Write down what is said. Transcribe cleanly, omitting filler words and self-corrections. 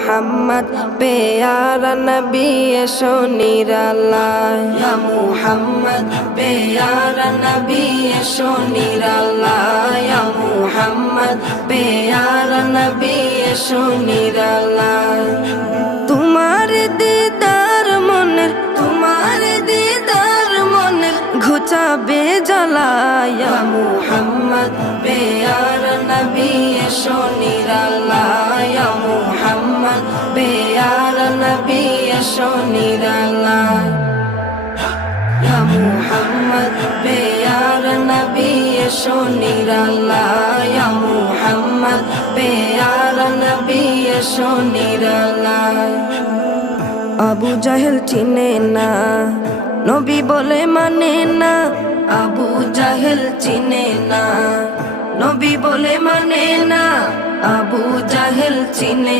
মুহাম্মদ পেয়ারা নবী এসো নিরালায় ইয়া মুহাম্মদ পেয়ারা নবী এসো নিরালায় ইয়া মুহাম্মদ পেয়ারা নবী এসো নিরালায় তোমার দিদার মনের ঘুচাবে জ্বালায় ইয়া মুহাম্মদ পেয়ারা নবী এসো নিরালায় ইয়া মুহাম্মদ পেয়ারা নবী এসো নিরালায় ইয়া মুহাম্মদ পেয়ারা নবী এসো নিরালায় ইয়া মুহাম্মদ পেয়ারা নবী এসো নিরালায় আবু জাহেল চিনে না নবী বলে মানে না আবু জাহেল চিনে না নবী বলে মানে না আবু জাহেল চিনে